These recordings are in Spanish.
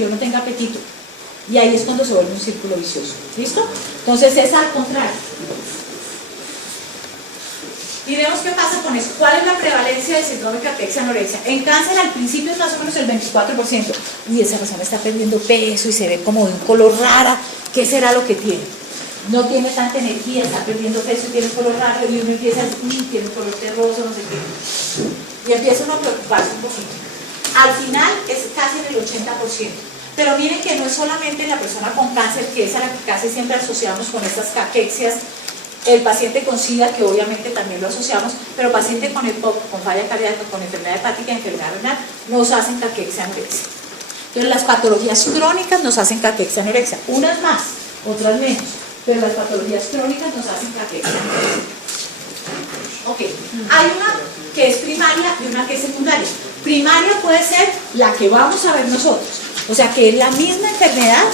yo no tenga apetito. Y ahí es cuando se vuelve un círculo vicioso. ¿Listo? Entonces es al contrario. Y vemos qué pasa con eso. ¿Cuál es la prevalencia del síndrome de caquexia-anorexia? En cáncer al principio es más o menos el 24%. Y esa persona está perdiendo peso y se ve como de un color rara. ¿Qué será lo que tiene? No tiene tanta energía, está perdiendo peso y tiene un color raro. Y uno empieza a decir, tiene un color terroso, no sé qué. Y empieza uno a preocuparse un poquito. Al final es casi en el 80%. Pero miren que no es solamente la persona con cáncer, que es a la que casi siempre asociamos con estas caquexias, el paciente con SIDA, que obviamente también lo asociamos, pero paciente con EPOC, con falla cardíaca, con enfermedad hepática y enfermedad renal, nos hacen caquexia-anorexia. Entonces las patologías crónicas nos hacen caquexia-anorexia, unas más, otras menos, pero las patologías crónicas nos hacen caquexia-anorexia. Ok, hay una que es primaria y una que es secundaria. Primaria puede ser la que vamos a ver nosotros, o sea que es la misma enfermedad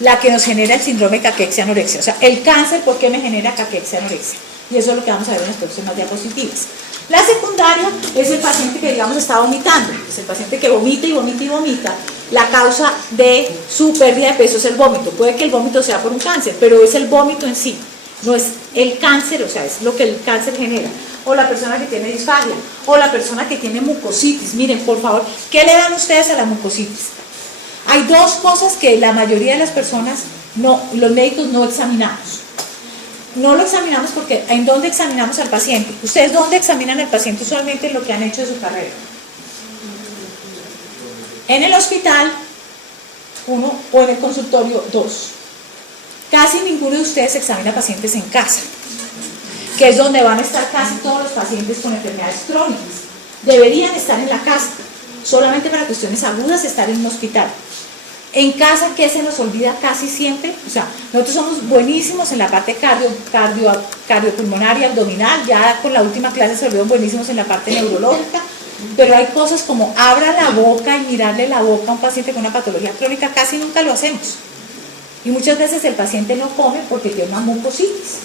la que nos genera el síndrome de caquexia-anorexia. O sea, el cáncer, ¿por qué me genera caquexia-anorexia? Y eso es lo que vamos a ver en las próximas diapositivas. La secundaria es el paciente que, digamos, está vomitando. Es el paciente que vomita y vomita y vomita. La causa de su pérdida de peso es el vómito. Puede que el vómito sea por un cáncer, pero es el vómito en sí. No es el cáncer, o sea, es lo que el cáncer genera. O la persona que tiene disfagia, o la persona que tiene mucositis. Miren, por favor, ¿qué le dan ustedes a la mucositis? Hay dos cosas que la mayoría de las personas, los médicos no examinamos. No lo examinamos porque ¿en dónde examinamos al paciente? ¿Ustedes dónde examinan al paciente usualmente en lo que han hecho de su carrera? En el hospital, 1, o en el consultorio, 2. Casi ninguno de ustedes examina pacientes en casa, que es donde van a estar casi todos los pacientes con enfermedades crónicas. Deberían estar en la casa, solamente para cuestiones agudas estar en un hospital. En casa, ¿qué se nos olvida casi siempre? O sea, nosotros somos buenísimos en la parte cardiopulmonar y abdominal, ya con la última clase se volvieron buenísimos en la parte neurológica, pero hay cosas como abra la boca y mirarle la boca a un paciente con una patología crónica, casi nunca lo hacemos. Y muchas veces el paciente no come porque tiene una mucositis.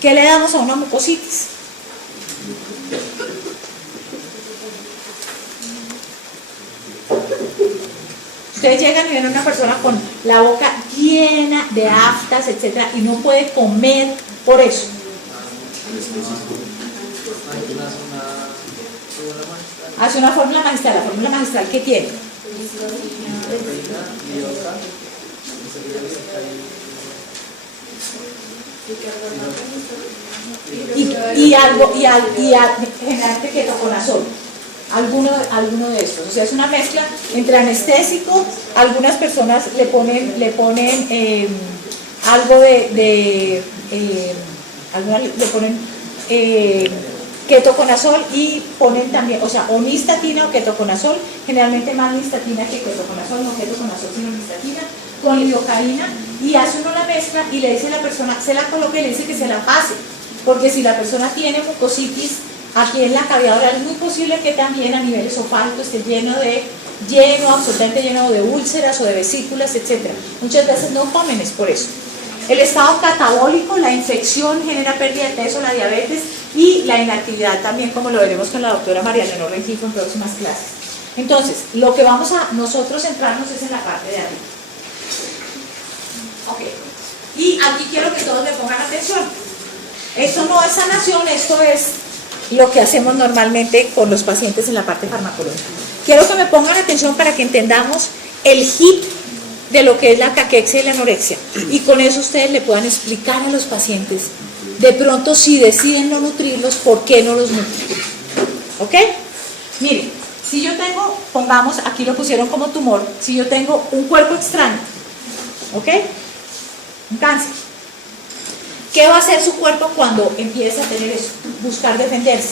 ¿Qué le damos a una mucositis? Ustedes llegan y ven a una persona con la boca llena de aftas, etcétera, y no puede comer por eso. Hace una fórmula magistral. ¿La fórmula magistral qué tiene? Generalmente ketoconazol. Alguno de estos, o sea, es una mezcla entre anestésico, algunas personas le ponen algo ketoconazol y ponen también, o sea, o nistatina o ketoconazol, generalmente más nistatina que ketoconazol, no ketoconazol sino nistatina, con lidocaína, y hace uno la mezcla y le dice a la persona, se la coloca y le dice que se la pase, porque si la persona tiene mucositis aquí en la cavidad oral, es muy posible que también a nivel esofágico esté absolutamente lleno de úlceras o de vesículas, etc. Muchas veces no comen, es por eso. El estado catabólico, la infección genera pérdida de peso, la diabetes y la inactividad también, como lo veremos con la doctora María Leonor Rengifo en próximas clases. Entonces, lo que vamos a nosotros centrarnos es en la parte de arriba. Ok. Y aquí quiero que todos me pongan atención. Esto no es sanación, esto es lo que hacemos normalmente con los pacientes en la parte farmacológica. Quiero que me pongan atención para que entendamos el hit de lo que es la caquexia y la anorexia, y con eso ustedes le puedan explicar a los pacientes, de pronto si deciden no nutrirlos, ¿por qué no los nutren? ¿Ok? Miren, si yo tengo, pongamos, aquí lo pusieron como tumor, si yo tengo un cuerpo extraño, ¿ok? Un cáncer. ¿Qué va a hacer su cuerpo cuando empieza a tener eso? Buscar defenderse.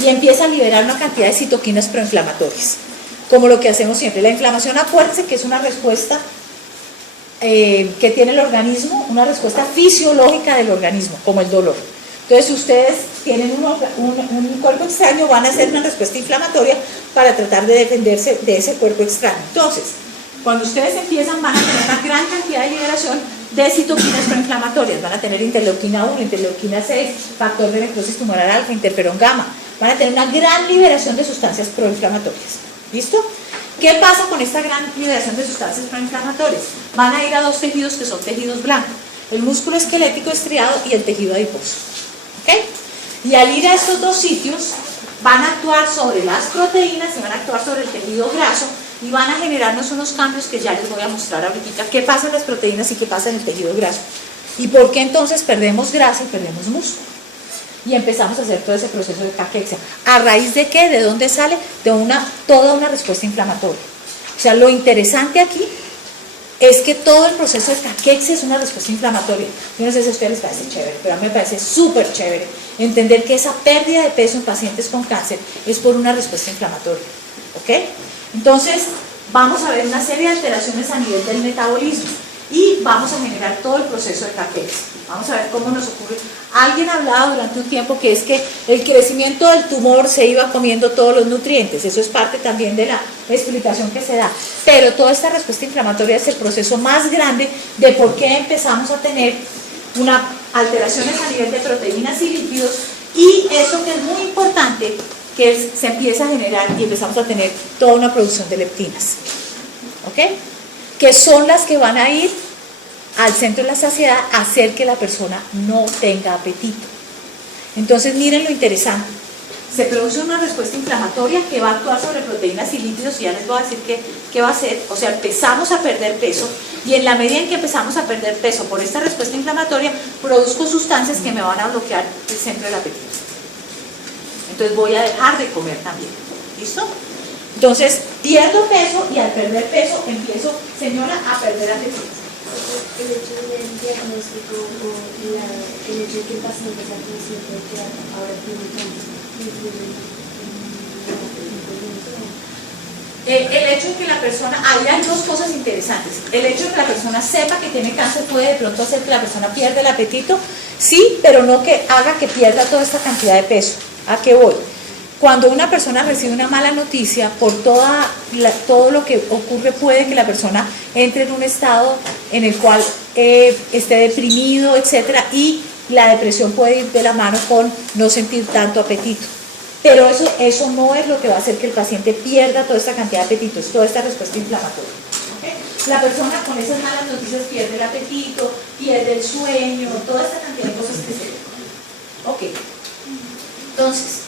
Y empieza a liberar una cantidad de citoquinas proinflamatorias. Como lo que hacemos siempre. La inflamación, acuérdense que es una respuesta que tiene el organismo, una respuesta fisiológica del organismo, como el dolor. Entonces, si ustedes tienen un cuerpo extraño, van a hacer una respuesta inflamatoria para tratar de defenderse de ese cuerpo extraño. Entonces, cuando ustedes empiezan, van a tener una gran cantidad de liberación de citoquinas proinflamatorias. Van a tener interleuquina 1, interleuquina 6, factor de necrosis tumoral alfa, interferón gamma. Van a tener una gran liberación de sustancias proinflamatorias. ¿Listo? ¿Qué pasa con esta gran liberación de sustancias proinflamatorias? Van a ir a dos tejidos que son tejidos blancos, el músculo esquelético estriado y el tejido adiposo. ¿Ok? Y al ir a estos dos sitios, van a actuar sobre las proteínas y van a actuar sobre el tejido graso y van a generarnos unos cambios que ya les voy a mostrar ahorita. ¿Qué pasa en las proteínas y qué pasa en el tejido graso? ¿Y por qué entonces perdemos grasa y perdemos músculo? Y empezamos a hacer todo ese proceso de caquexia. ¿A raíz de qué? ¿De dónde sale? De toda una respuesta inflamatoria. O sea, lo interesante aquí es que todo el proceso de caquexia es una respuesta inflamatoria. Yo no sé si a ustedes les parece chévere, pero a mí me parece súper chévere entender que esa pérdida de peso en pacientes con cáncer es por una respuesta inflamatoria. ¿Ok? Entonces, vamos a ver una serie de alteraciones a nivel del metabolismo y vamos a generar todo el proceso de caquexia. Vamos a ver cómo nos ocurre. Alguien hablaba durante un tiempo que es que el crecimiento del tumor se iba comiendo todos los nutrientes. Eso es parte también de la explicación que se da. Pero toda esta respuesta inflamatoria es el proceso más grande de por qué empezamos a tener alteraciones a nivel de proteínas y lípidos, y esto que es muy importante, que se empieza a generar y empezamos a tener toda una producción de leptinas. ¿Ok? Que son las que van a ir al centro de la saciedad a hacer que la persona no tenga apetito. Entonces miren lo interesante, se produce una respuesta inflamatoria que va a actuar sobre proteínas y lípidos y ya les voy a decir qué va a hacer. O sea, empezamos a perder peso y en la medida en que empezamos a perder peso por esta respuesta inflamatoria, produzco sustancias que me van a bloquear el centro del apetito. Entonces voy a dejar de comer también. ¿Listo? Entonces pierdo peso y al perder peso empiezo, señora, a perder apetito. El hecho del diagnóstico o el hecho de que el paciente sea consciente de que ahora tiene cáncer el hecho de que la persona, ahí hay dos cosas interesantes. El hecho de que la persona sepa que tiene cáncer puede de pronto hacer que la persona pierda el apetito, sí, pero no que haga que pierda toda esta cantidad de peso. ¿A qué voy? Cuando una persona recibe una mala noticia, por todo lo que ocurre, puede que la persona entre en un estado en el cual esté deprimido, etcétera, y la depresión puede ir de la mano con no sentir tanto apetito. Pero eso no es lo que va a hacer que el paciente pierda toda esta cantidad de apetito, es toda esta respuesta inflamatoria. ¿Okay? La persona con esas malas noticias pierde el apetito, pierde el sueño, toda esta cantidad de cosas que se ven. Ok, entonces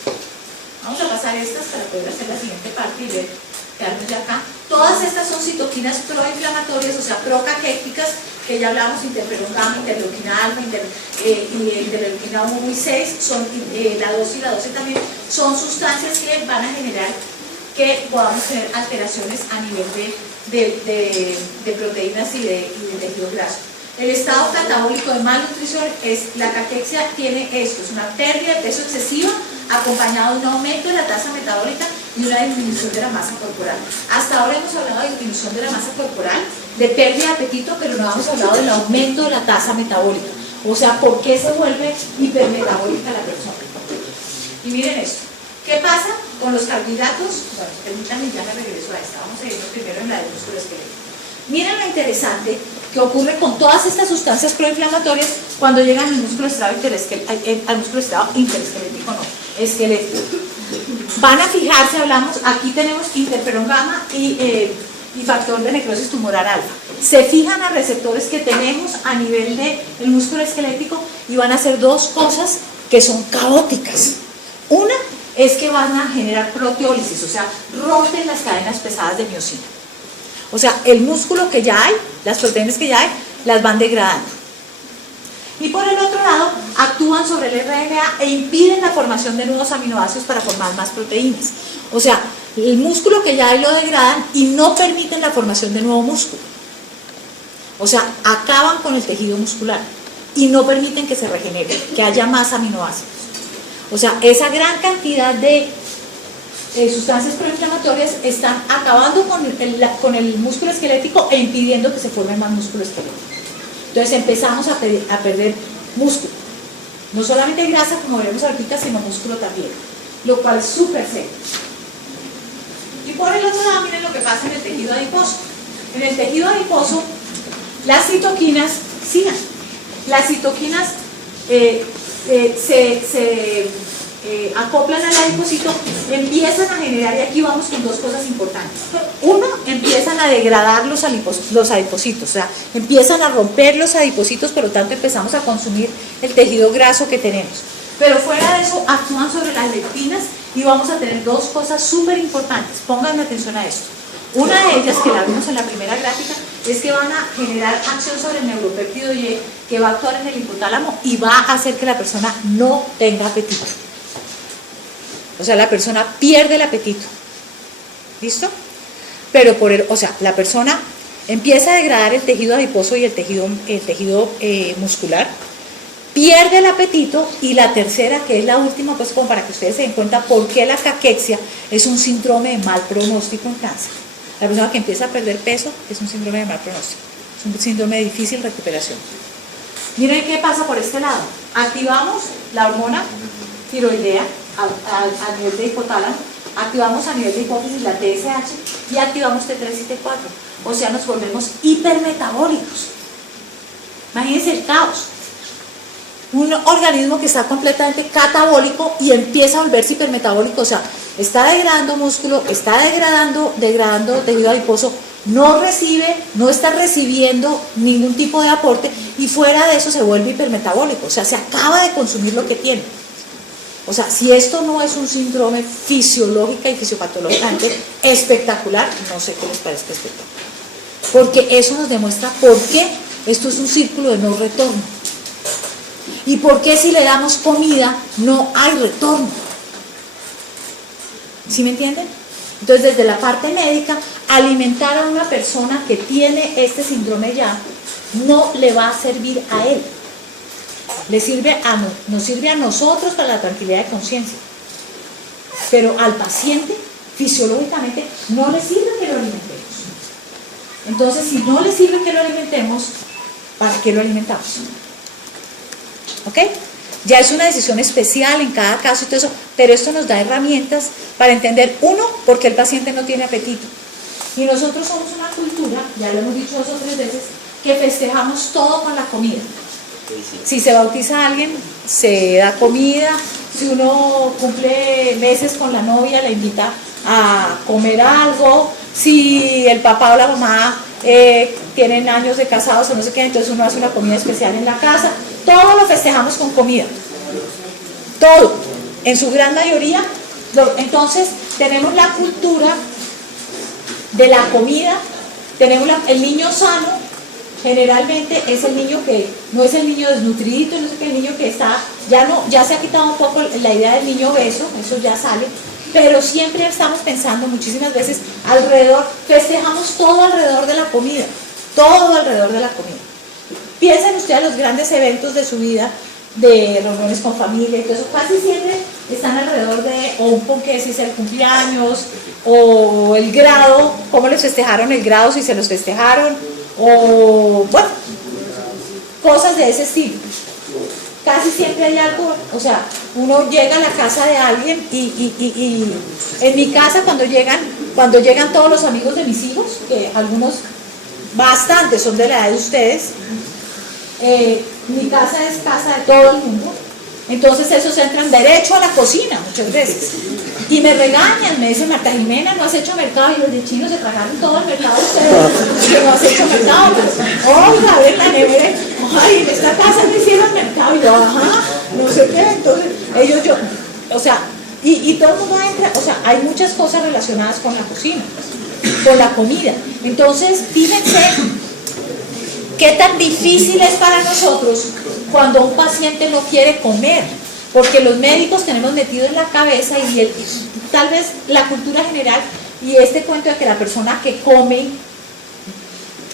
vamos a pasar estas para poder hacer la siguiente parte y ver, quedarnos ya acá. Todas estas son citoquinas proinflamatorias, o sea, procaquéticas, que ya hablamos, interferón gamma, interleuquina alfa, interleuquina 1 y 6, son, la 2 y la 12 también, son sustancias que van a generar que podamos tener alteraciones a nivel de proteínas y de tejido graso. El estado catabólico de malnutrición es, la caquexia tiene esto, es una pérdida de peso excesiva acompañado de un aumento de la tasa metabólica y una disminución de la masa corporal. Hasta ahora hemos hablado de disminución de la masa corporal, de pérdida de apetito, pero no hemos hablado del aumento de la tasa metabólica. O sea, ¿por qué se vuelve hipermetabólica la persona? Y miren esto, ¿qué pasa con los carbohidratos? Bueno, permítanme, ya me regreso a esta, vamos a irnos primero en la del músculo esquelético. Miren lo interesante que ocurre con todas estas sustancias proinflamatorias cuando llegan al músculo estriado interesquelético, no, esquelético. Van a fijarse, hablamos, aquí tenemos interferón gamma y factor de necrosis tumoral alfa. Se fijan a receptores que tenemos a nivel del músculo esquelético y van a hacer dos cosas que son caóticas. Una es que van a generar proteólisis, o sea, rompen las cadenas pesadas de miocina. O sea, el músculo que ya hay, las proteínas que ya hay, las van degradando. Y por el otro lado, actúan sobre el RNA e impiden la formación de nuevos aminoácidos para formar más proteínas. O sea, el músculo que ya hay lo degradan y no permiten la formación de nuevo músculo. O sea, acaban con el tejido muscular y no permiten que se regenere, que haya más aminoácidos. O sea, esa gran cantidad de sustancias proinflamatorias están acabando con el músculo esquelético e impidiendo que se forme más músculo esquelético. Entonces empezamos a perder músculo. No solamente grasa, como veremos ahorita, sino músculo también. Lo cual es súper serio. Y por el otro lado, miren lo que pasa en el tejido adiposo. En el tejido adiposo, las citoquinas, acoplan al adipocito, empiezan a generar, y aquí vamos con dos cosas importantes. Uno, empiezan a degradar los adipocitos, o sea, empiezan a romper los adipocitos, por lo tanto empezamos a consumir el tejido graso que tenemos. Pero fuera de eso, actúan sobre las leptinas y vamos a tener dos cosas súper importantes. Pónganme atención a esto. Una de ellas, que la vimos en la primera gráfica, es que van a generar acción sobre el neuropéptido Y, que va a actuar en el hipotálamo y va a hacer que la persona no tenga apetito. O sea, la persona pierde el apetito. ¿Listo? Pero la persona empieza a degradar el tejido adiposo y el tejido muscular, pierde el apetito, y la tercera, que es la última, pues como para que ustedes se den cuenta por qué la caquexia es un síndrome de mal pronóstico en cáncer. La persona que empieza a perder peso es un síndrome de mal pronóstico, es un síndrome de difícil recuperación. Miren qué pasa por este lado. Activamos la hormona tiroidea a nivel de hipotálamo, activamos a nivel de hipófisis la TSH y activamos T3 y T4. O sea, nos volvemos hipermetabólicos. Imagínense el caos. Un organismo que está completamente catabólico y empieza a volverse hipermetabólico, o sea, está degradando músculo, está degradando tejido adiposo, no está recibiendo ningún tipo de aporte, y fuera de eso se vuelve hipermetabólico, o sea, se acaba de consumir lo que tiene. O sea, si esto no es un síndrome fisiológica y fisiopatológicamente espectacular, no sé qué les parezca espectacular. Porque eso nos demuestra por qué esto es un círculo de no retorno. Y por qué si le damos comida no hay retorno. ¿Sí me entienden? Entonces, desde la parte médica, alimentar a una persona que tiene este síndrome ya no le va a servir a él. Nos sirve a nosotros para la tranquilidad de conciencia. Pero al paciente, fisiológicamente, no le sirve que lo alimentemos. Entonces, si no le sirve que lo alimentemos, ¿para qué lo alimentamos? ¿Ok? Ya es una decisión especial en cada caso y todo eso, pero esto nos da herramientas para entender, uno, por qué el paciente no tiene apetito. Y nosotros somos una cultura, ya lo hemos dicho 2 o 3 veces, que festejamos todo con la comida. Si se bautiza a alguien, se da comida. Si uno cumple meses con la novia, le invita a comer algo. Si el papá o la mamá tienen años de casados o no sé qué, entonces uno hace una comida especial en la casa. Todo lo festejamos con comida. Todo. En su gran mayoría. Entonces, tenemos la cultura de la comida. Tenemos el niño sano. Generalmente es el niño que no es el niño desnutridito, no es el niño que está, ya se ha quitado un poco la idea del niño obeso, eso ya sale, pero siempre estamos pensando muchísimas veces festejamos todo alrededor de la comida, todo alrededor de la comida. Piensen ustedes en los grandes eventos de su vida, de reuniones con familia y todo eso, casi siempre están alrededor de, o un ponqué si es el cumpleaños, o el grado, cómo les festejaron el grado, si se los festejaron, o bueno, cosas de ese estilo. Casi siempre hay algo, o sea, uno llega a la casa de alguien y en mi casa cuando llegan todos los amigos de mis hijos, que algunos bastantes son de la edad de ustedes, mi casa es casa de todo el mundo, entonces esos entran derecho a la cocina muchas veces y me regañan, me dicen: Marta Jimena, no has hecho mercado, y los de chinos se tragaron todo el mercado ustedes, que no has hecho mercado, pues, oiga, a ver la nevera, ay, en esta casa no hicieron mercado, y yo, ajá, no sé qué, entonces o sea, y todo el mundo entra, o sea, hay muchas cosas relacionadas con la cocina, con la comida. Entonces, fíjense qué tan difícil es para nosotros cuando un paciente no quiere comer, porque los médicos tenemos metido en la cabeza y tal vez la cultura general y este cuento de que la persona que come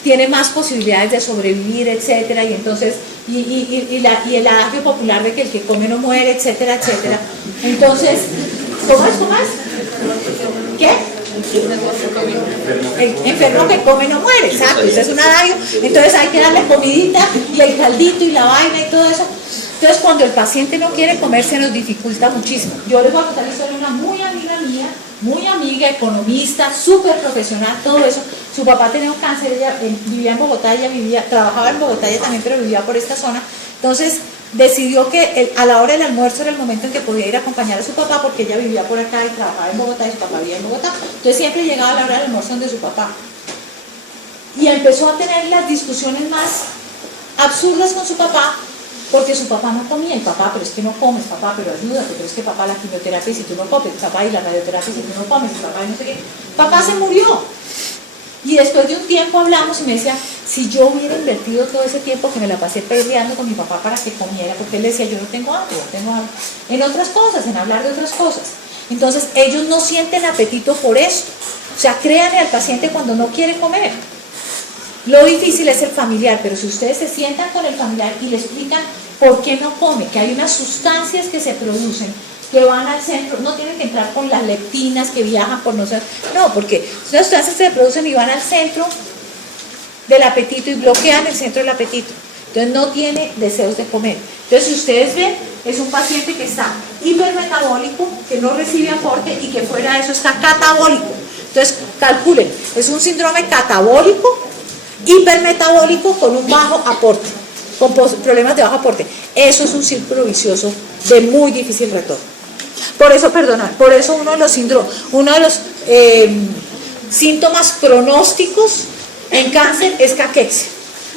tiene más posibilidades de sobrevivir, etcétera, y entonces y el adagio popular de que el que come no muere, etcétera, etcétera. Entonces, ¿cómo es? ¿Qué? El enfermo que come no muere, exacto, ese es un adagio. Entonces hay que darle comidita y el caldito y la vaina y todo eso. Entonces cuando el paciente no quiere comer se nos dificulta muchísimo. Yo les voy a contar la historia de una muy amiga mía, muy amiga, economista, súper profesional, todo eso. Su papá tenía un cáncer, ella vivía en Bogotá, trabajaba en Bogotá ella también, pero vivía por esta zona. Entonces decidió que a la hora del almuerzo era el momento en que podía ir a acompañar a su papá, porque ella vivía por acá y trabajaba en Bogotá y su papá vivía en Bogotá. Entonces siempre llegaba a la hora del almuerzo donde su papá. Y empezó a tener las discusiones más absurdas con su papá, porque su papá no comía. Y papá, pero es que no comes, papá, pero ayúdate, pero es que papá la quimioterapia y si tú no comes, papá y la radioterapia y si tú no comes, y papá y no sé qué. Papá se murió. Y después de un tiempo hablamos y me decía, si yo hubiera invertido todo ese tiempo que me la pasé peleando con mi papá para que comiera, porque él decía, yo no tengo hambre, no tengo hambre, en otras cosas, en hablar de otras cosas. Entonces ellos no sienten apetito por esto. O sea, créanle al paciente cuando no quiere comer. Lo difícil es el familiar, pero si ustedes se sientan con el familiar y le explican por qué no come, que hay unas sustancias que se producen, que van al centro, no tienen que entrar con las leptinas que viajan por no sé, no, porque las sustancias se producen y van al centro del apetito y bloquean el centro del apetito. Entonces no tiene deseos de comer. Entonces si ustedes ven, es un paciente que está hipermetabólico, que no recibe aporte y que fuera de eso está catabólico. Entonces calculen, es un síndrome catabólico, hipermetabólico con un bajo aporte, con problemas de bajo aporte. Eso es un círculo vicioso de muy difícil retorno. Por eso, por eso uno de los síntomas pronósticos en cáncer es caquexia.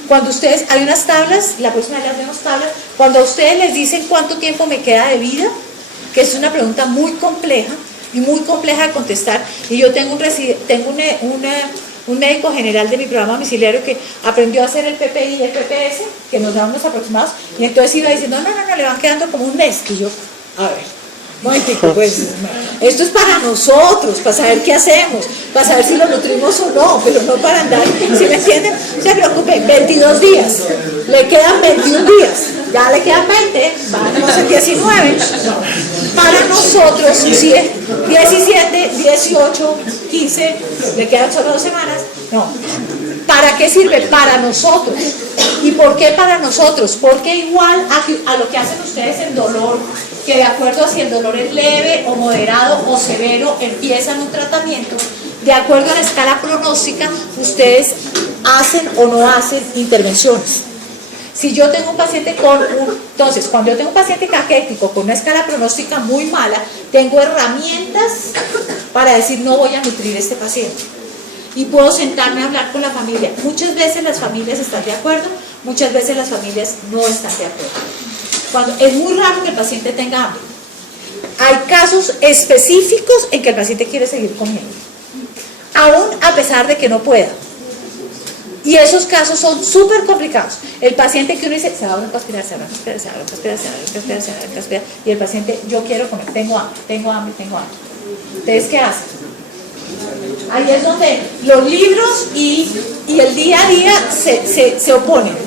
Cuando ustedes, hay unas tablas, la próxima vez vemos tablas, cuando a ustedes les dicen cuánto tiempo me queda de vida, que es una pregunta muy compleja y muy compleja de contestar, y yo tengo un médico general de mi programa domiciliario que aprendió a hacer el PPI y el PPS, que nos daban los aproximados, y entonces iba diciendo, no, le van quedando como un mes, y yo, a ver, pues esto es para nosotros, para saber qué hacemos, para saber si lo nutrimos o no, pero no para andar, ¿sí me entienden? No se preocupen, 22 días, le quedan 21 días, ya le quedan 20, vamos en 19, para nosotros, si es 17, 18, 15, le quedan solo 2 semanas, no. ¿Para qué sirve? Para nosotros. ¿Y por qué para nosotros? Porque igual a lo que hacen ustedes en dolor, que de acuerdo a si el dolor es leve o moderado o severo, empiezan un tratamiento, de acuerdo a la escala pronóstica, ustedes hacen o no hacen intervenciones. Si yo tengo un paciente entonces, cuando yo tengo un paciente caquético con una escala pronóstica muy mala, tengo herramientas para decir no voy a nutrir a este paciente. Y puedo sentarme a hablar con la familia. Muchas veces las familias están de acuerdo, muchas veces las familias no están de acuerdo. Es muy raro que el paciente tenga hambre. Hay casos específicos en que el paciente quiere seguir comiendo, aún a pesar de que no pueda. Y esos casos son súper complicados. El paciente que uno dice, se va a aspirar, y el paciente, yo quiero comer, tengo hambre. ¿Ustedes qué hacen? Ahí es donde los libros y el día a día se oponen.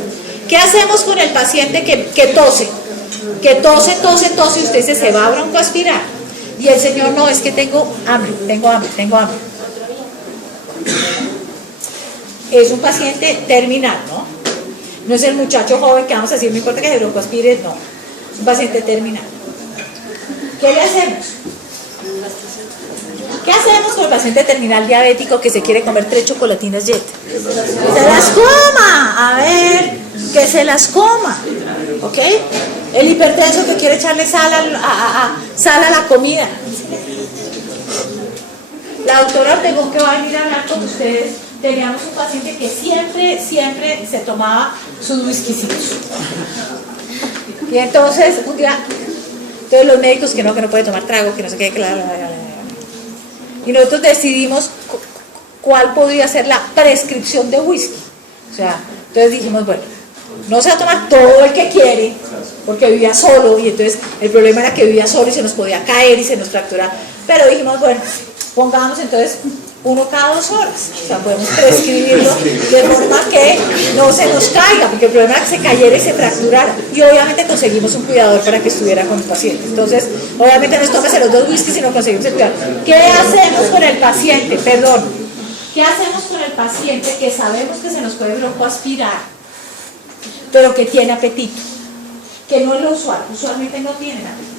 ¿Qué hacemos con el paciente que tose? Que tose y usted se va a broncoaspirar. Y el señor, no, es que tengo hambre. Es un paciente terminal, ¿no? No es el muchacho joven que vamos a decir, no importa que se broncoaspire, no. Es un paciente terminal. ¿Qué le hacemos? ¿Qué hacemos con el paciente terminal diabético que se quiere comer 3 chocolatinas Jet? ¡Se las coma! A ver, que se las coma. ¿Ok? El hipertenso que quiere echarle sal a la comida. La doctora Ortegón, que va a venir a hablar con ustedes, teníamos un paciente que siempre se tomaba sus whiskycitos. Y entonces, un día, todos los médicos que no puede tomar trago, que no sé qué, y nosotros decidimos cuál podría ser la prescripción de whisky. O sea, entonces dijimos, bueno, no se va a tomar todo el que quiere, porque vivía solo, y entonces el problema era que vivía solo y se nos podía caer y se nos fracturaba. Pero dijimos, bueno, pongamos entonces uno cada 2 horas. O sea, podemos prescribirlo de forma que no se nos caiga, porque el problema era que se cayera y se fracturara. Y obviamente conseguimos un cuidador para que estuviera con el paciente. Entonces, obviamente no es tómese los 2 whiskies, sino conseguimos el cuidador. ¿Qué hacemos con el paciente? ¿Qué hacemos con el paciente que sabemos que se nos puede broncoaspirar, pero que tiene apetito? Que no es lo usual. Usualmente no tienen apetito.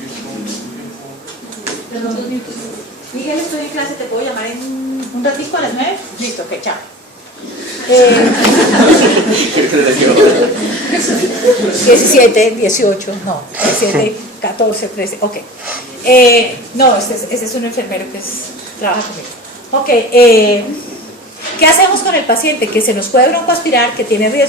Perdón, 2 minutos. Miguel, estoy en clase, ¿te puedo llamar en un ratito a las 9? Listo, ok, chao. 17, 18, no, 17, 14, 13, ok. No, este es un enfermero que trabaja conmigo. Ok, ¿qué hacemos con el paciente que se nos puede broncoaspirar, que tiene riesgo